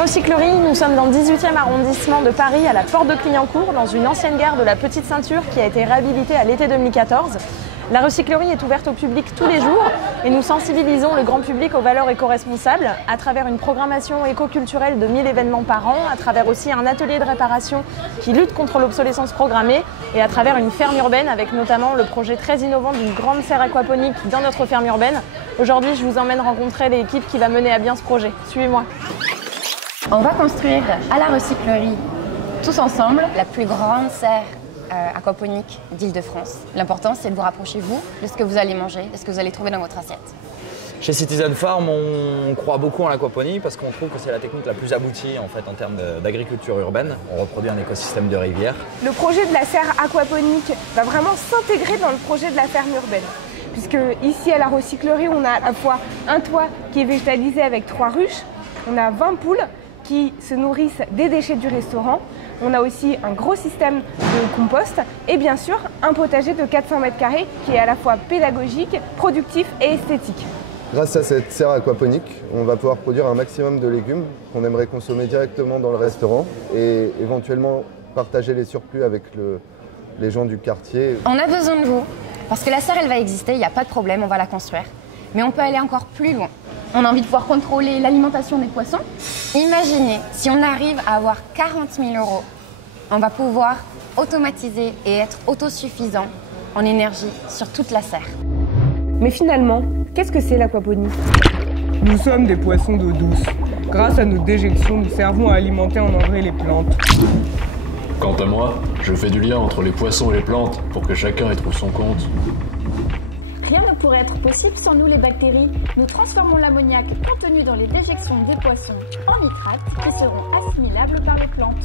recyclerie, nous sommes dans le 18e arrondissement de Paris, à la porte de Clignancourt, dans une ancienne gare de la Petite Ceinture qui a été réhabilitée à l'été 2014. La recyclerie est ouverte au public tous les jours et nous sensibilisons le grand public aux valeurs éco-responsables à travers une programmation éco-culturelle de 1000 événements par an, à travers aussi un atelier de réparation qui lutte contre l'obsolescence programmée et à travers une ferme urbaine avec notamment le projet très innovant d'une grande serre aquaponique dans notre ferme urbaine. Aujourd'hui, je vous emmène rencontrer l'équipe qui va mener à bien ce projet. Suivez-moi. On va construire à la recyclerie, tous ensemble, la plus grande serre aquaponique d'Île-de-France. L'important, c'est de vous rapprocher, vous, de ce que vous allez manger, de ce que vous allez trouver dans votre assiette. Chez Citizen Farm, on croit beaucoup en l'aquaponie parce qu'on trouve que c'est la technique la plus aboutie en termes d'agriculture urbaine. On reproduit un écosystème de rivière. Le projet de la serre aquaponique va vraiment s'intégrer dans le projet de la ferme urbaine. Puisque ici, à la recyclerie, on a à la fois un toit qui est végétalisé avec 3 ruches, on a 20 poules qui se nourrissent des déchets du restaurant. On a aussi un gros système de compost et bien sûr un potager de 400 m² qui est à la fois pédagogique, productif et esthétique. Grâce à cette serre aquaponique, on va pouvoir produire un maximum de légumes qu'on aimerait consommer directement dans le restaurant et éventuellement partager les surplus avec les gens du quartier. On a besoin de vous parce que la serre elle va exister, il n'y a pas de problème, on va la construire. Mais on peut aller encore plus loin. On a envie de pouvoir contrôler l'alimentation des poissons. Imaginez, si on arrive à avoir 40 000 €, on va pouvoir automatiser et être autosuffisant en énergie sur toute la serre. Mais finalement, qu'est-ce que c'est l'aquaponie? Nous sommes des poissons d'eau douce. Grâce à nos déjections, nous servons à alimenter en engrais les plantes. Quant à moi, je fais du lien entre les poissons et les plantes pour que chacun y trouve son compte. Rien ne pourrait être possible sans nous les bactéries. Nous transformons l'ammoniac contenu dans les déjections des poissons en nitrates qui seront assimilables par les plantes.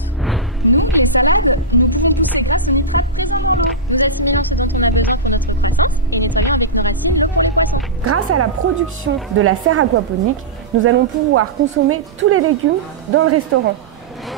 Grâce à la production de la serre aquaponique, nous allons pouvoir consommer tous les légumes dans le restaurant.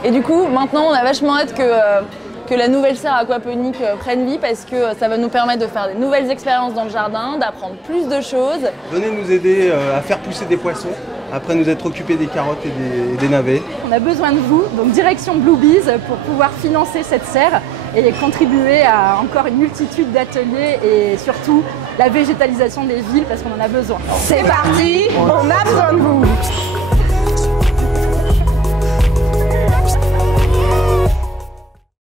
Et du coup, maintenant, on a vachement hâte que la nouvelle serre aquaponique prenne vie parce que ça va nous permettre de faire des nouvelles expériences dans le jardin, d'apprendre plus de choses. Venez nous aider à faire pousser des poissons, après nous être occupés des carottes et des navets. On a besoin de vous, donc direction Blue Bees pour pouvoir financer cette serre et contribuer à encore une multitude d'ateliers et surtout la végétalisation des villes parce qu'on en a besoin. C'est parti, on a besoin de vous!